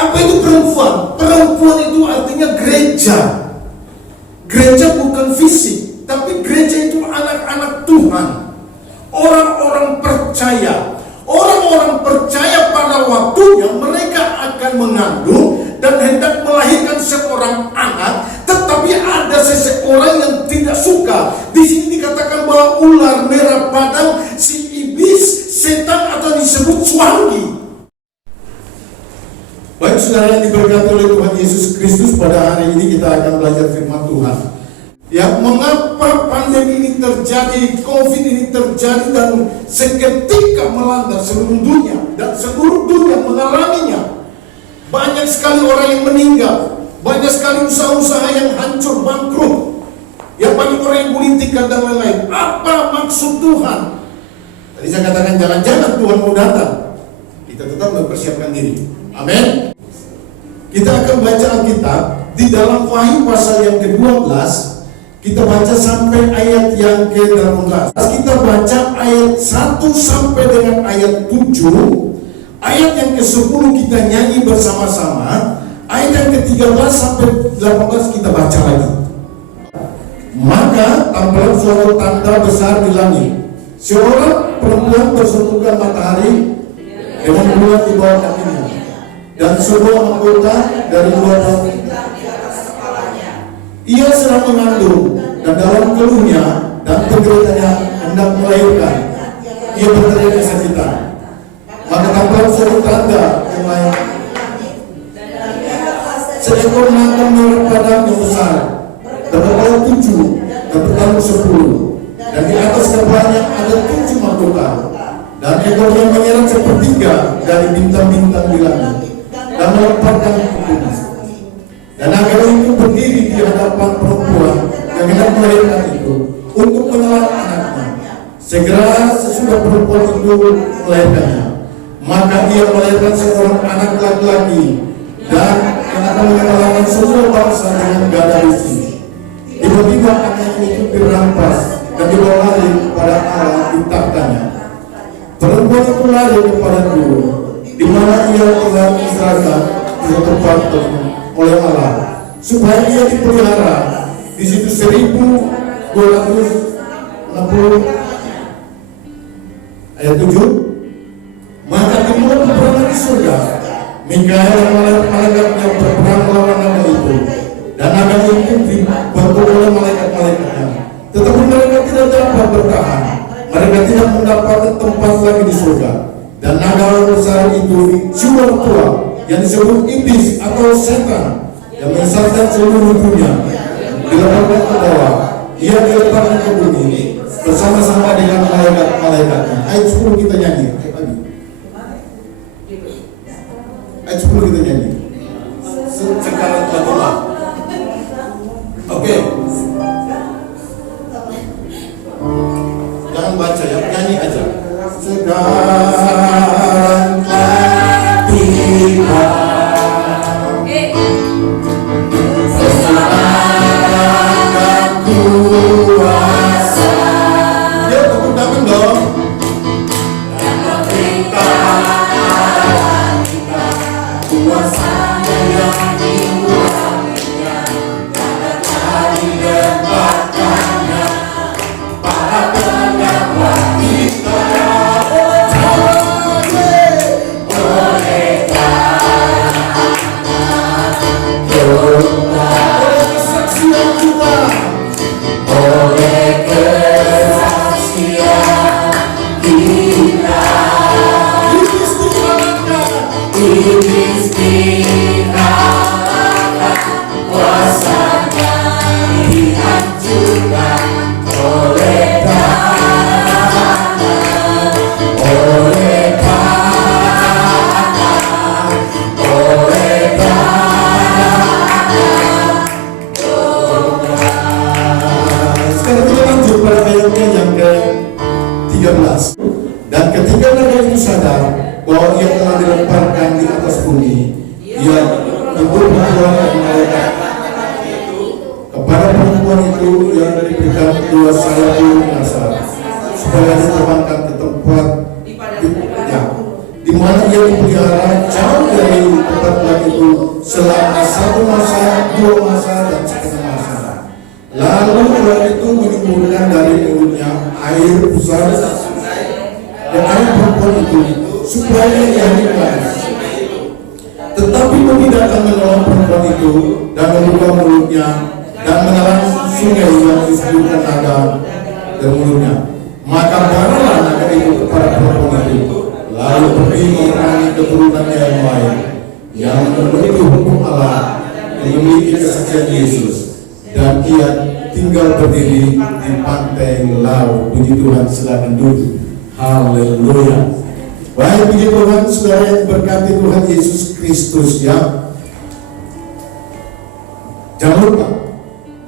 Apa itu perempuan? Perempuan itu artinya gereja. Gereja bukan fisik, tapi gereja itu anak-anak Tuhan. Orang-orang percaya. Orang-orang percaya pada waktunya mereka akan mengandung dan hendak melahirkan seorang anak, tetapi ada seseorang yang tidak suka. Di sini dikatakan bahwa ular merah padang, si iblis, setan, atau disebut suami. Baik saudara yang diberkati oleh Tuhan Yesus Kristus, pada hari ini kita akan belajar firman Tuhan. Ya, mengapa pandemi ini terjadi, COVID ini terjadi dan seketika melanda seluruh dunia dan seluruh dunia mengalaminya. Banyak sekali orang yang meninggal, banyak sekali usaha-usaha yang hancur, bangkrut. Ya, banyak orang yang gulung tikar dan lain-lain. Apa maksud Tuhan? Tadi saya katakan jangan-jangan Tuhan mau datang. Kita tetap mempersiapkan diri. Amin. Kita akan baca Alkitab di dalam Wahyu pasal yang ke-12. Kita baca sampai ayat yang ke-18. Kita baca ayat 1 sampai dengan ayat 7. Ayat yang ke-10 kita nyanyi bersama-sama. Ayat yang ke-13 sampai 18 kita baca lagi. Maka tampaklah suatu tanda besar di langit. Seorang perempuan bersentuhkan matahari dengan bulan di bawah kakinya, dan sebuah mahkota dari dua batu. Ia sedang mengandung, dan dalam keluhnya dan penderitanya hendak melahirkan. Ia berteriak kesakitan. Maka tampak suatu tanda yang lain. Seekor naga merah padang yang besar, berkepala 7 dan bertanggung 10, dan di atas kepalanya ada 7 mahkota, dan ekornya menyerang sepertiga dari bintang-bintang di langit dan melemparkan ke bumi. Dan naga itu berdiri di hadapan perempuan yang hendak melahirkan itu untuk menelan anaknya. Segera sesudah perempuan itu melahirkannya, maka ia melahirkan seorang anak laki-laki, dan yang akan mengalahkan semua bangsa dengan gada besi. Tiba-tiba anak itu dirampas dan dibawa lari kepada Allah di tahtanya. Perempuan itu lari kepada guru, di mana ia telah diserahkan di tempat oleh Allah, supaya ia dipelihara di situ 1260. Ayat 7. Maka timbul peperangan di surga. Mikael dan malaikat yang berperang melawan naga itu, dan naga itu dibantu oleh malaikat-malaikatnya. Tetapi mereka tidak dapat bertahan. Mereka tidak mendapatkan tempat lagi di surga. Dan naga besar itu jiwa tua yang disebut iblis atau setan, yang menyesatkan seluruh dunia, dilemparkan ke bawah. Ia dilemparkan ke bumi bersama-sama dengan malaikat-malaikatnya. Ayat 10 kita nyanyi. Ayat 10 kita nyanyi. Sekarang lagulah. Oke. Jangan baca ya, nyanyi aja. Sekarang telah tiba keselamatan kuasa. Ya, tepuk tangan dong. Dan pemerintahan kita, kuasanya yang dimulainya, karena tadi dapatkannya para pendapat kita. Dan ketika naga itu sadar bahwa ia telah dilemparkan di atas bumi, akan menolong perempuan itu dan membuka mulutnya dan menelan sungai yang disebutkan naga dari mulutnya. Maka barulah naga itu kepada perempuan itu, lalu pergi memerangi keturunannya yang lain yang memenuhi hukum Allah, yang memiliki kesaksian Yesus, dan ia tinggal berdiri di pantai laut. Puji Tuhan, silakan duduk. Haleluya. Baik, puji Tuhan, saudara yang berkati Tuhan Yesus Kristus ya. Jangan lupa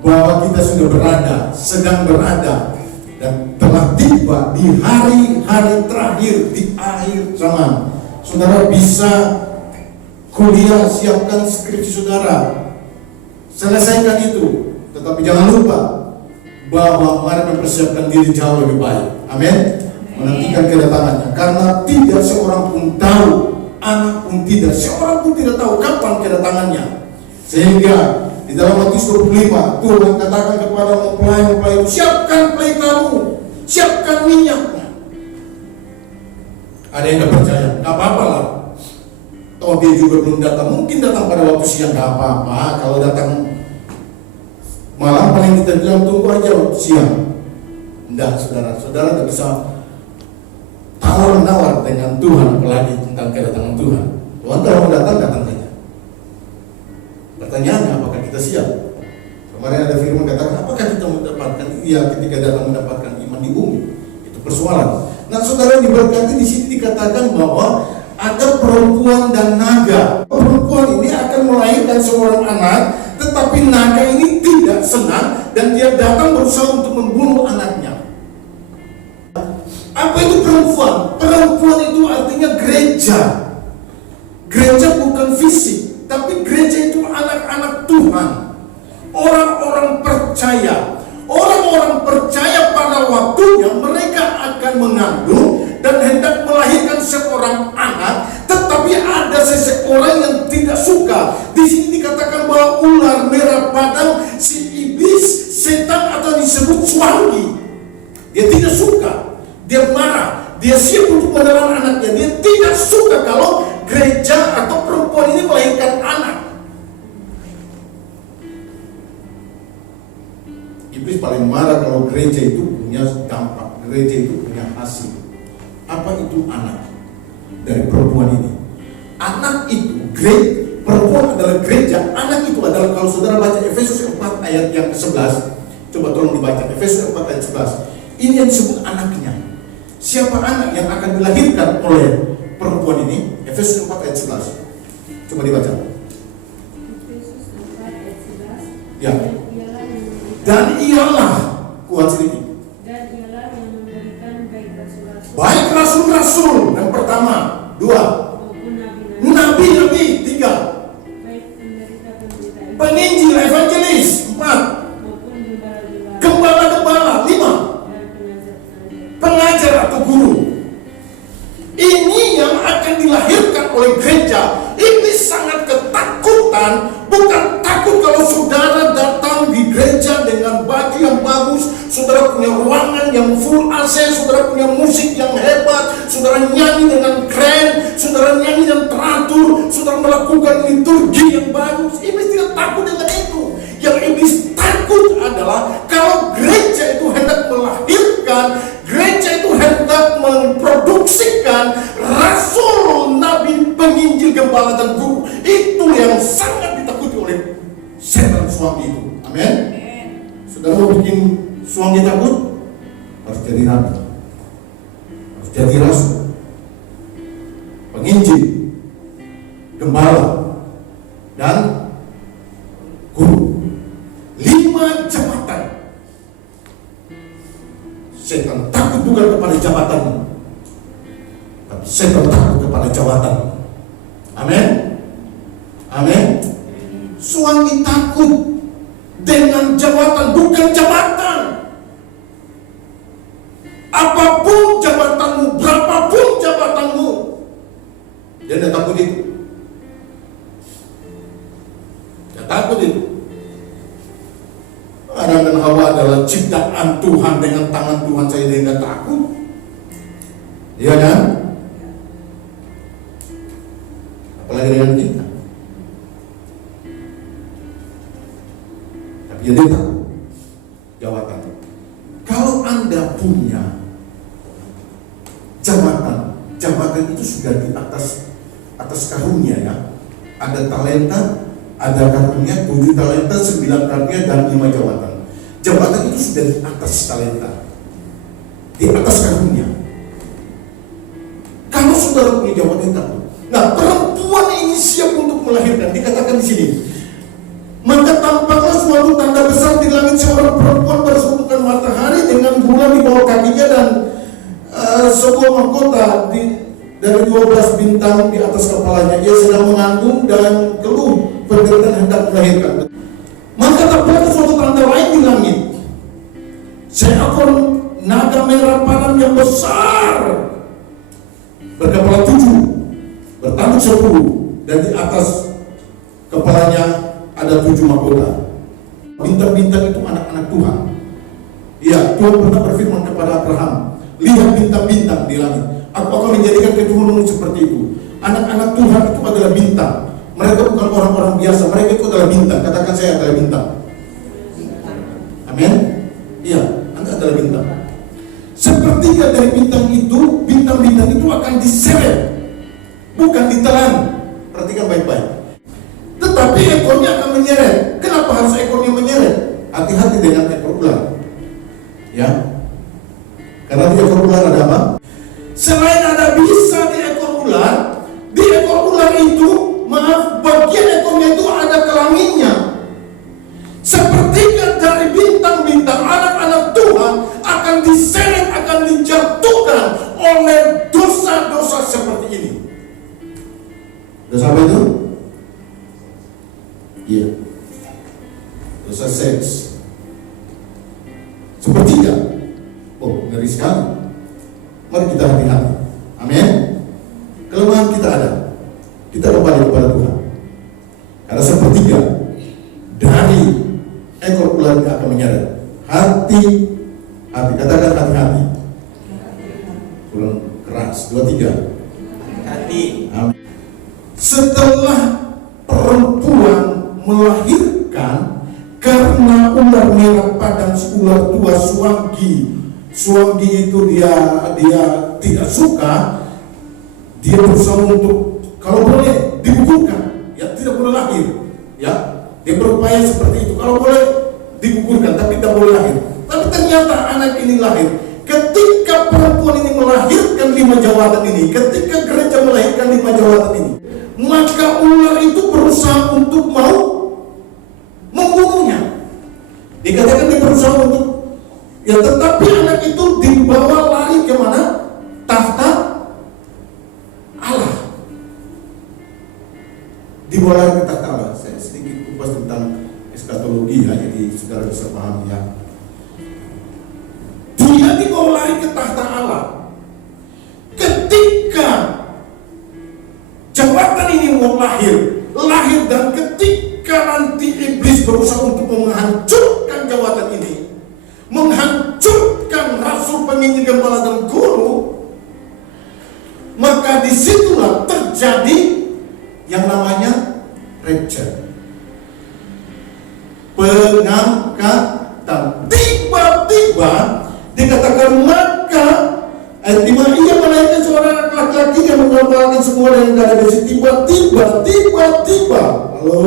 bahwa kita sudah sedang berada dan telah tiba di hari-hari terakhir di akhir zaman. Saudara bisa kuliah, siapkan skripsi saudara, selesaikan itu. Tetapi jangan lupa bahwa mari mempersiapkan diri jauh lebih baik. Amin. Menantikan kedatangannya, karena tidak seorang pun tahu, anak pun tidak, seorang pun tidak tahu kapan kedatangannya. Sehingga di dalam Matius 25 Tuhan katakan kepada mempelai-mempelai itu, siapkan pelitamu, siapkan minyaknya. Ada yang tidak percaya, nggak apa-apa lah. Toh dia juga belum datang, mungkin datang pada waktu siang, nggak apa-apa. Kalau datang malam paling kita bilang tunggu aja waktu siang. Enggak, saudara tidak bisa tawar-menawar dengan Tuhan, apalagi tentang kedatangan Tuhan. Tuhan kalau datang saja. Pertanyaannya, apakah kita siap? Kemarin ada firman katakan, apakah kita mendapatkan? Iya, ketika datang mendapatkan iman di bumi. Itu persoalan. Nah, saudara diberkati, di sini dikatakan bahwa ada perempuan dan naga. Perempuan ini akan melahirkan seorang anak, tetapi naga ini tidak senang dan dia datang berusaha untuk membunuh anaknya. Apa itu perempuan? Perempuan itu artinya gereja. Gereja bukan fisik, tapi gereja itu anak-anak Tuhan. Orang-orang percaya. Orang-orang percaya pada waktunya mereka akan mengandung dan hendak melahirkan seorang anak, tetapi ada seseorang yang tidak suka. Di sini dikatakan bahwa ular merah padang, si iblis, setan atau disebut suami. Dia tidak suka. Dia marah, dia siap untuk menelan anaknya. Dia tidak suka kalau gereja atau perempuan ini melahirkan anak. Iblis paling marah kalau gereja itu punya dampak, gereja itu punya hasil. Apa itu anak dari perempuan ini? Anak itu, perempuan adalah gereja. Anak itu adalah, kalau saudara baca Efesus 4 ayat yang 11, coba tolong dibaca Efesus 4 ayat 11. Ini yang disebut anaknya. Siapa anak yang akan dilahirkan oleh perempuan ini? Efesus 4 ayat 11. Coba dibaca. Efesus 4 ayat 11. Ya. Dan ialah, kuat sedikit. Dan ialah yang memberikan baik rasul-rasul yang pertama, 2. maupun Nabi-nabi, 3. baik penderita-penderita Penginjil, evangelis, 4. maupun gembala-gembala Gembala-gembala, 5. dan pengajar-pengajar. Pengajar atau guru. Ini yang akan dilahirkan oleh gereja. Ini sangat ketakutan. Bukan takut kalau saudara datang di gereja dengan baju yang bagus, saudara punya ruangan yang full AC, saudara punya musik yang hebat, saudara nyanyi dengan keren, saudara nyanyi dan teratur, saudara melakukan liturgi yang bagus. Iblis tidak takut dengan itu. Yang iblis takut adalah kalau gereja itu hendak melahirkan, gereja itu hendak memproduksikan rasul, nabi, penginjil, gembala, dan guru. Itu yang sangat ditakuti oleh setan suami itu. Amin. Saudara mau bikin suami takut, harus jadi nabi, harus jadi rasul, penginjil, gembala, dan guru. 5 jabatan. Setan takut bukan kepada jabatanmu, tapi setan takut kepada jabatan. Amin. Amin. Suami takut dengan jabatan, bukan jabatan. Apapun jabatanmu, berapapun jabatanmu, dia tidak takut itu. Dia takut itu. Adam dan Hawa adalah ciptaan Tuhan, dengan tangan Tuhan saya, dia tidak takut. Iya kan? Apalagi dengan kita. Jadi takut jabatan. Kalau Anda punya jabatan itu sudah di atas karunia ya. Ada talenta, ada karunia, 7 talenta, 9 karunia, dan 5 jabatan. Jabatan itu sudah di atas talenta, di atas karunia. Kalau saudara punya jabatan takut. Nah, perempuan ini siap untuk melahirkan. Dikatakan di sini, maka tampaklah suatu tanda besar di langit, seorang perempuan bersekutukan matahari dengan bulan di bawah kakinya dan sebuah mahkota dari 12 bintang di atas kepalanya. Ia sedang mengandung dan keluh penderitaan hendak melahirkan. Maka tampaklah suatu tanda lain di langit, seekor naga merah padam yang besar, berkepala 7, bertanduk 10, dan di atas kepalanya ada 7 mahkota. Bintang-bintang itu anak-anak Tuhan. Ya, Tuhan pernah berfirman kepada Abraham, lihat bintang-bintang di langit, aku akan menjadikan keturunanmu seperti itu. Anak-anak Tuhan itu adalah bintang. Mereka bukan orang-orang biasa, mereka itu adalah bintang. Katakan, saya adalah bintang. Amin. Iya, Anda adalah bintang. Sepertiga dari bintang-bintang itu akan diseret, bukan ditelan. Perhatikan baik-baik. Tetapi ekornya akan menyeret. Kenapa harus ekornya menyeret? Hati-hati dengan ekor ular. Ya, karena di ekor ular ada apa? Selain ada bisa di ekor ular itu, bagian ekornya itu ada kelaminnya. Sepertiga dari bintang-bintang anak-anak Tuhan akan diseret, akan dijatuhkan oleh dosa-dosa seperti ini. Dosa apa itu? Iya, dosa seks. Sepertiga. Oh, ngeri sekali. Mari kita hati-hati. Amin. Kelemahan kita ada, kita kembali kepada Tuhan. Karena sepertiga dari ekor ular ini akan menyeret. Hati, katakan hati-hati. Kurang keras. 2, 3. Hati. Amin. Setelah perempuan melahirkan, karena ular merah padam, ular tua Suamgi itu dia tidak suka, dia berusaha untuk kalau boleh digugurkan, ya tidak boleh lahir, ya dia berupaya seperti itu, kalau boleh digugurkan tapi tidak boleh lahir. Tapi ternyata anak ini lahir. Ketika perempuan ini melahirkan 5 jawatan ini, ketika gereja melahirkan 5 jawatan ini, maka ular itu berusaha untuk mau membunuhnya. Dikatakan dia berusaha untuk, ya tetapi anak itu dibawa lari kemana? Tahta Allah. Dibawa lari ke tahta Allah. Saya sedikit kupas tentang eskatologi ya, jadi saudara bisa paham ya. Dia dibawa lari ke tahta Allah. Ketika jabatan ini mau lahir dan ketika nanti iblis berusaha untuk menghancurkan jabatan ini, menghancurkan rasul, penginjil, gembala, dan guru, maka disitulah terjadi yang namanya rapture, pengangkatan. Tiba-tiba dikatakan maka ayat 5, ia melahirkan seorang laki-laki yang menggambarkan semua yang ada di situ. Tiba-tiba, halo,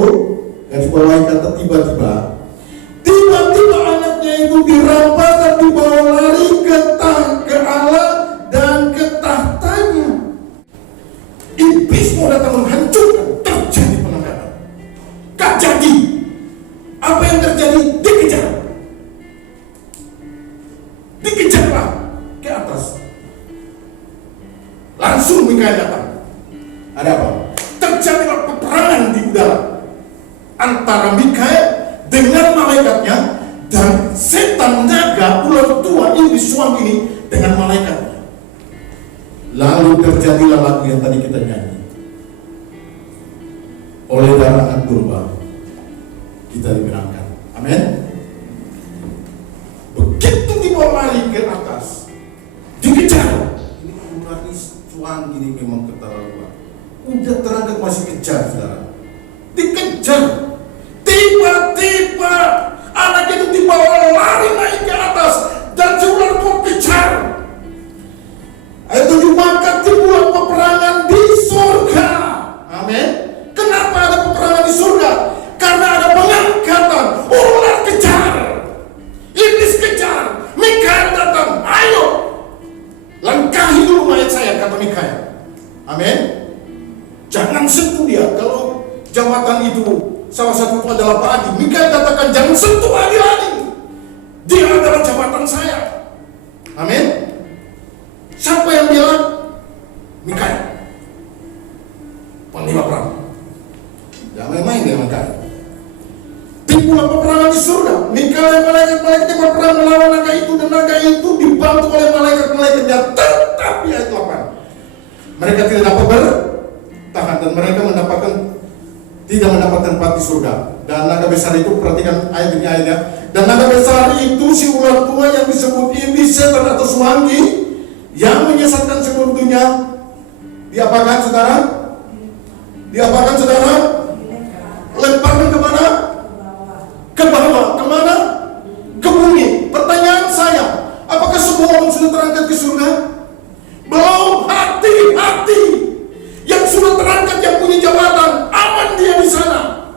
garis bawahi kata tiba-tiba anaknya itu dirampas dan dibawa lari ke Allah dan ke tahtanya. Iblis mau datang menghancurkan, terjadi penangkapan. Gak jadi. Apa yang terjadi? Dikejarlah ke atas. Langsung Mikael datang. Ada apa? Terjadilah peperangan di udara antara Mikael dengan malaikatnya dan setan naga ular tua ini suam ini dengan malaikatnya. Lalu terjadilah lagu yang tadi kita nyanyi. Oleh darah anak domba kita dimenangkan. Amin. Begitu dibawa lari ke atas, dikejar. Ini ular suam gini memang keterlaluan. Udah terangkat masih kejar, saudara. Dikejar. Tiba-tiba anak jabatan itu, salah satu itu adalah Pak Adi. Mikael katakan, jangan sentuh Adi. Dia adalah jabatan saya. Amin. Siapa yang bilang? Mikael, panglima perang. Jangan main-main dengan Mikael. Timbullah peperangan di surga. Mikael dan malaikat-malaikatnya berperang melawan naga itu, dan naga itu dibantu oleh malaikat-malaikatnya. Tetapi ayat 8, mereka tidak dapat bertahan, dan mereka tidak mendapatkan tempat di surga. Dan naga besar itu, perhatikan ayat ini ayatnya. Dan naga besar itu si ular tua yang disebut iblis, setan atau semanggi, yang menyesatkan seluruh dunia. Diapakan saudara? Diapakan saudara? Lemparkan kemana? Ke bawah. Kemana? Ke bumi. Pertanyaan saya, apakah semua orang sudah terangkat ke surga? Belum. Hati-hati. Yang sudah terangkat, yang punya jabatan, aman dia di sana.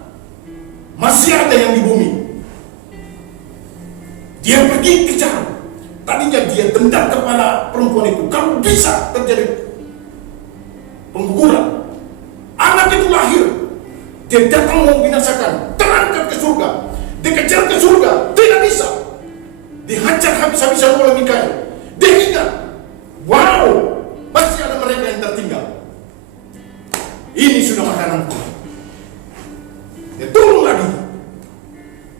Masih ada yang di bumi. Dia pergi kejar. Tadinya dia dendam kepada perempuan itu. Kalau bisa terjadi pengguguran, anak itu lahir, dia datang mau binasakan, terangkat ke surga, dikejar ke surga, tidak bisa, dihajar habis-habisan oleh Mikael. Dia ingat, wow, masih ada mereka yang tertinggal. Ini sudah makananku. Dia turun lagi,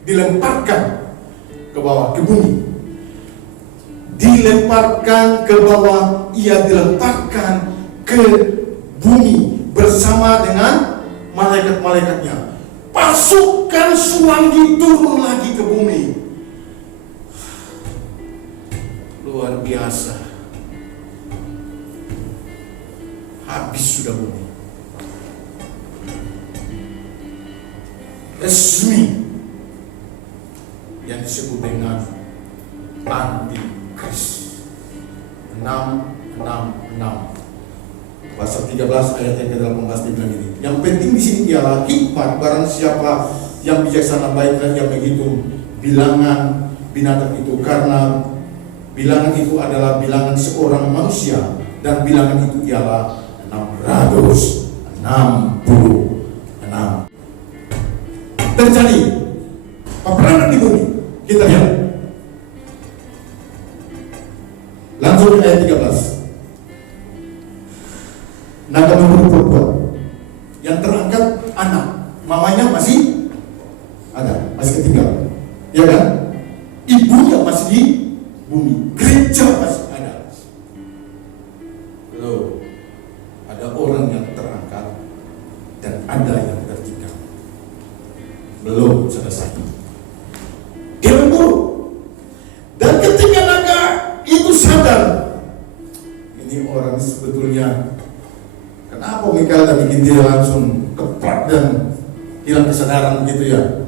dilemparkan ke bawah, ke bumi. Dilemparkan ke bawah, ia dilemparkan ke bumi bersama dengan malaikat-malaikatnya. Pasukan semanggi turun lagi ke bumi. Luar biasa. Habis sudah bumi. Resmi yang disebut dengan Antikris. 666 pasal 13 ayat yang ke-18 dibilang ini. Yang penting di sini ialah hikmat. Barang siapa yang bijaksana, baiklah ia menghitung bilangan binatang itu, karena bilangan itu adalah bilangan seorang manusia, dan bilangan itu ialah 666. Terjadi peperangan di bumi. Kita lihat langsung ke ayat 13. Naga memburu perempuan yang terangkat, anak mamanya masih ada, masih ketinggalan, ya kan? Ibunya masih di bumi, gereja masih ada. Loh, ada orang yang terangkat dan ada yang tertinggal. Belum selesai. Dia memburu, dan ketika naga itu sadar, ini orang sebetulnya, kenapa Mikael dan bikin dia langsung keplak dan hilang kesadaran begitu ya?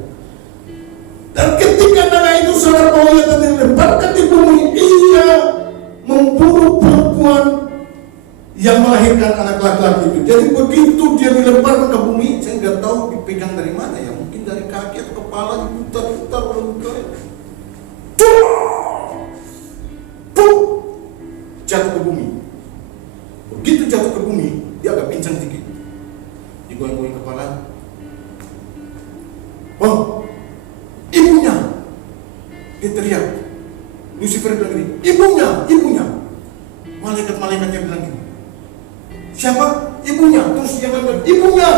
Dan ketika naga itu sadar bahwa ia tadi dilemparkan di bumi, ia memburu perempuan yang melahirkan anak laki-laki itu. Jadi begitu dia dilemparkan ke bumi, saya nggak tahu dipegang dari mana ya, mungkin dari kaki atau kepala, diputar-putar oleh Mikael. Jatuh ke bumi. Begitu jatuh ke bumi, dia agak pincang dikit, digoyang-goyang kepala. Oh, ibunya. Dia teriak. Lucifer bilang gini, ibunya. Malaikat-malaikatnya bilang gini, siapa? Ibunya. Terus dia bilang, ibunya.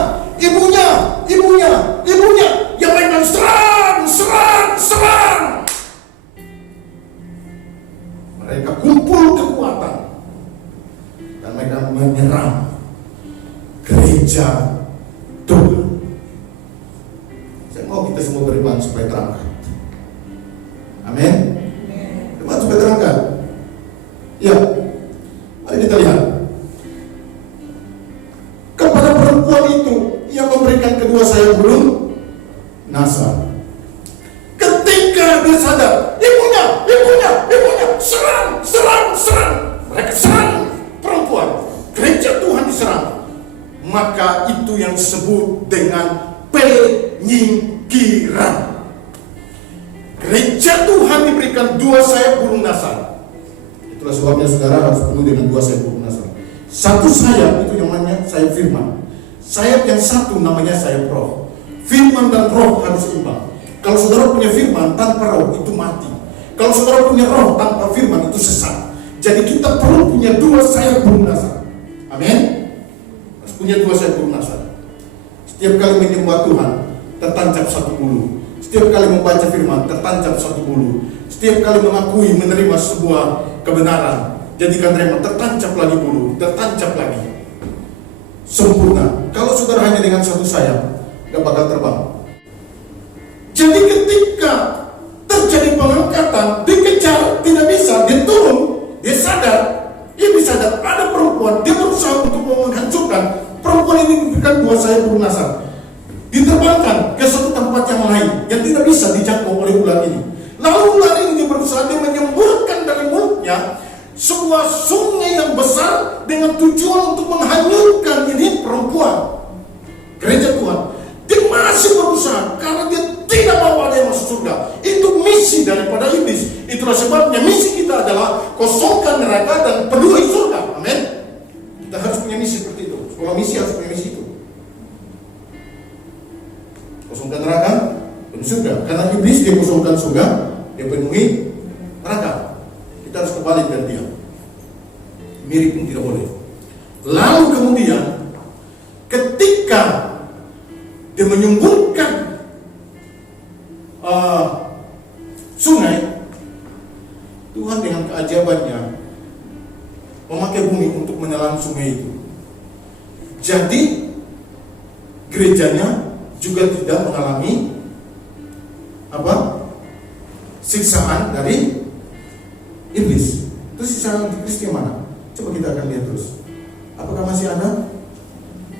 Yang lain bilang, serang. Mereka kumpul kekuatan dan mereka menyerang gereja Tuhan. Saya mau kita semua beriman supaya terangkat. Amin. Beriman supaya terangkat. Ya, mari kita lihat. Kepada perempuan itu, ia memberikan kedua sayap burung nasar. Ketika dia sadar, ibunya, serang. Mereka serang perempuan. Gereja Tuhan diserang. Maka itu yang disebut dengan penyingkiran. Gereja Tuhan diberikan dua sayap burung nasar. Itulah sebabnya saudara harus penuh dengan dua sayap burung nasar. Satu sayap itu yang namanya sayap firman. Sayap yang satu namanya sayap roh. Firman dan roh harus seimbang. Kalau saudara punya firman tanpa roh itu mati. Kalau saudara punya roh tanpa firman itu sesat. Jadi kita perlu punya dua sayap burung nasar. Amin. Harus punya dua sayap burung nasar. Setiap kali menyembah Tuhan tertancap satu bulu. Setiap kali membaca firman tertancap satu bulu. Setiap kali mengakui menerima sebuah kebenaran, jadikan rema, tertancap lagi bulu, tertancap lagi. Sempurna. Kalau saudara hanya dengan satu sayap, gak bakal terbang. Jadi ketika terjadi pengangkatan, dikejar, tidak bisa, dia turun, dia sadar, ada perempuan, dia berusaha untuk menghancurkan. Perempuan ini diberikan dua sayap burung nasar, diterbangkan ke suatu tempat yang lain yang tidak bisa dijangkau oleh ular ini. Lalu ular ini berusaha, dia menyemburkan dari mulutnya sebuah sungai yang besar dengan tujuan untuk menghanyutkan ini perempuan. Gereja Tuhan, dia masih berusaha karena dia tidak mau ada yang masuk surga. Itu misi daripada iblis. Itulah sebabnya misi kita adalah kosongkan neraka dan penuhi surga. Amin. Kita harus punya misi seperti itu. Sekolah misi harus punya misi itu. Kosongkan neraka, penuhi surga. Karena iblis dia kosongkan surga, dia penuhi neraka. Kita harus kebalik dari dia. Mirip pun tidak boleh. Lalu kemudian ketika dia menyemburkan sungai, Tuhan dengan keajaibannya memakai bumi untuk menelan sungai itu. Jadi gerejanya juga tidak mengalami siksaan dari iblis. Itu siksaan iblis yang mana? Coba kita akan lihat terus. Apakah masih ada?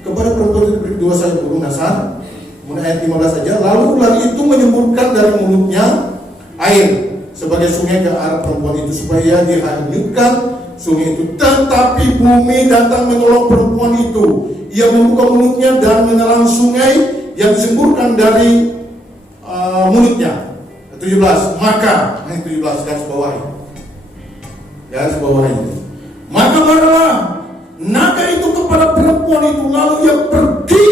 Kepada perempuan itu diberi dua sayap burung nasar. Kemudian ayat 15 saja. Lalu ular itu menyemburkan dari mulutnya air sebagai sungai ke arah perempuan itu supaya dihanyutkan sungai itu. Tetapi bumi datang menolong perempuan itu. Ia membuka mulutnya dan menelan sungai yang disemburkan dari mulutnya. 17. Maka 17 garis bawah. Garis bawah ini. Maka marahlah naga itu kepada perempuan itu, lalu ia pergi.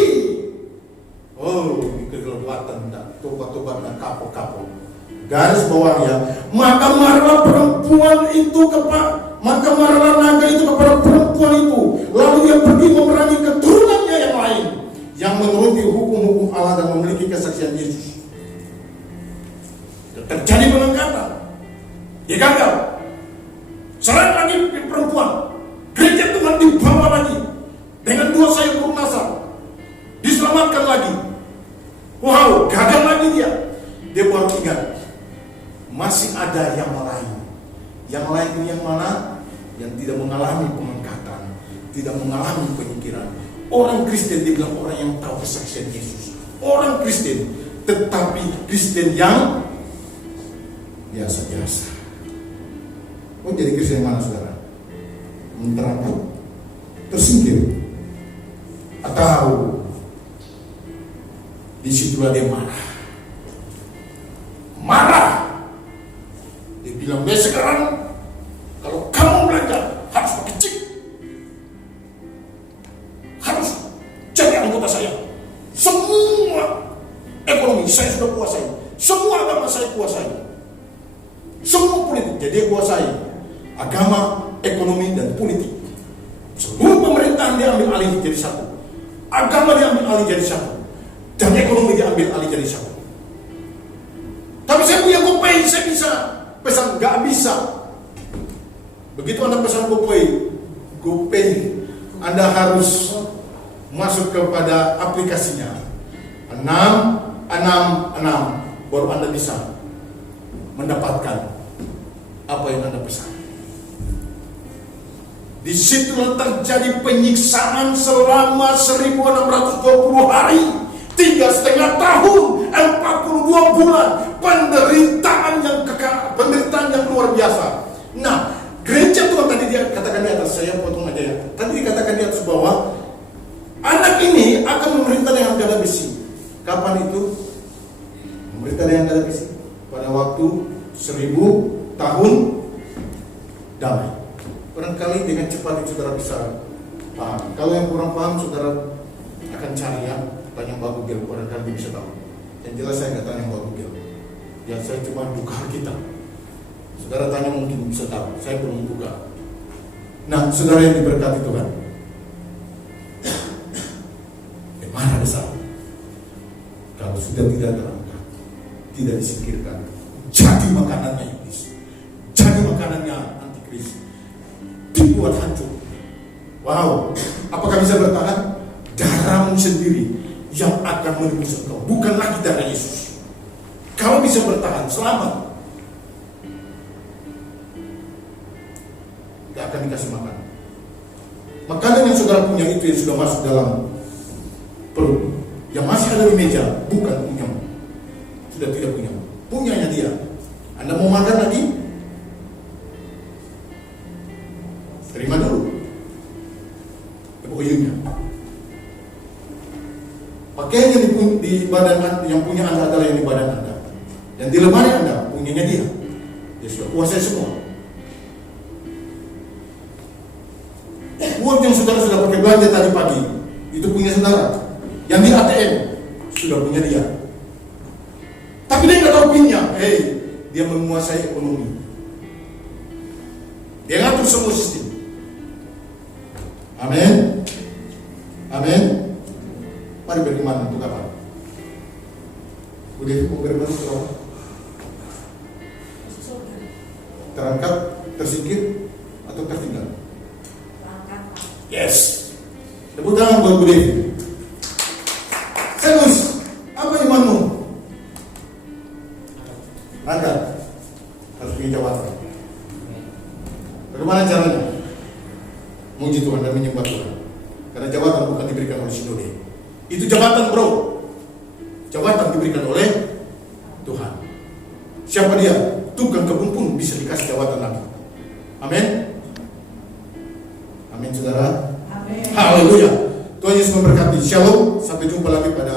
Oh, ini kegelebatan, tobat-tobat dan kapok-kapok. Garis bawahnya. Maka marahlah perempuan itu maka marahlah naga itu kepada perempuan itu, lalu ia pergi memerangi keturunannya yang lain, yang menuruti hukum-hukum Allah dan memiliki kesaksian Yesus. Terjadi pengangkatan, dia gagal. Serang lagi perempuan. Gereja Tuhan dibawa lagi dengan dua sayap burung nasar, diselamatkan lagi. Wow, gagal lagi dia. Dia baru ingat masih ada yang lain. Yang lain ini yang mana? Yang tidak mengalami pengangkatan, tidak mengalami penyingkiran. Orang Kristen dibilang orang yang tahu kesaksian Yesus. Orang Kristen, tetapi Kristen yang biasa-biasa. Oh, jadi Kristen yang mana, saudara? Menerangkan, tersingkir, atau disitulah dia marah. Dia bilang, sekarang kalau kamu belajar harus pakai chip, harus jadi anggota saya. Semua ekonomi saya sudah kuasai, semua agama saya kuasai, semua politik jadi dia kuasai. Agama, ekonomi, dan politik. Seluruh pemerintahan diambil alih jadi satu. Agama diambil alih jadi satu. Dan ekonomi diambil alih jadi satu. Tapi saya punya GoPay, saya bisa pesan. Gak bisa. Begitu Anda pesan GoPay, Anda harus masuk kepada aplikasinya. 666 baru Anda bisa mendapatkan apa yang Anda pesan. Di situlah terjadi penyiksaan selama 1620 hari, 3,5 tahun, 42 bulan, penderitaan yang kekal, penderitaan yang luar biasa. Nah, gereja Tuhan tadi dia katakan di atas, saya potong aja ya. Tadi dikatakan di atas bahwa anak ini akan memerintah dengan gada besi. Kapan itu? Memerintah dengan gada besi pada waktu 1000 tahun damai. Barangkali dengan cepat saudara bisa paham. Kalau yang kurang paham, saudara akan cari ya, tanya Mbak Google, barangkali dia bisa tahu. Yang jelas saya nggak tanya Mbak Google. Ya saya cuma buka Alkitab. Saudara tanya mungkin bisa tahu, saya belum buka. Nah, saudara yang diberkati Tuhan, mana besar kalau sudah tidak terangkat, tidak disingkirkan, jadi makanannya iblis, jadi makanannya antikris, dibuat hancur. Wow, apakah bisa bertahan? Darahmu sendiri yang akan menebus engkau, bukan lagi darah Yesus. Kalau bisa bertahan, selamat. Tidak akan dikasih makan. Makanan yang saudara punya itu yang sudah masuk dalam perut, yang masih ada di meja, bukan punyamu. Sudah tidak punya, punyanya dia. Anda mau makan lagi? Terima dulu. Uyunya. Pakaian yang di badan Anda, yang punya Anda adalah yang di badan Anda. Yang di lemari Anda, punyanya dia. Dia sudah kuasai semua. Uang yang saudara sudah pakai belanja tadi pagi, itu punya saudara. Yang di ATM, sudah punya dia. Tapi dia nggak tahu pinnya. Dia menguasai ekonomi. Dia ngatur semua sistem. Amin. Amin. Mari beriman untuk apa? Udah mau beriman untuk apa? Terangkat, tersingkir, atau tertinggal? Yes. Tepuk tangan buat Bu Devi. Serius, apa imanmu? Anda harus punya jawatan. Bagaimana caranya? Muji Tuhan dan menyembah Tuhan. Karena jabatan bukan diberikan oleh sinode. Itu jabatan, bro. Jabatan diberikan oleh Tuhan. Siapa dia? Tukang kebun pun bisa dikasih jabatan lagi. Amin. Amin, saudara. Amin. Haleluya. Tuhan Yesus memberkati. Shalom. Sampai jumpa lagi pada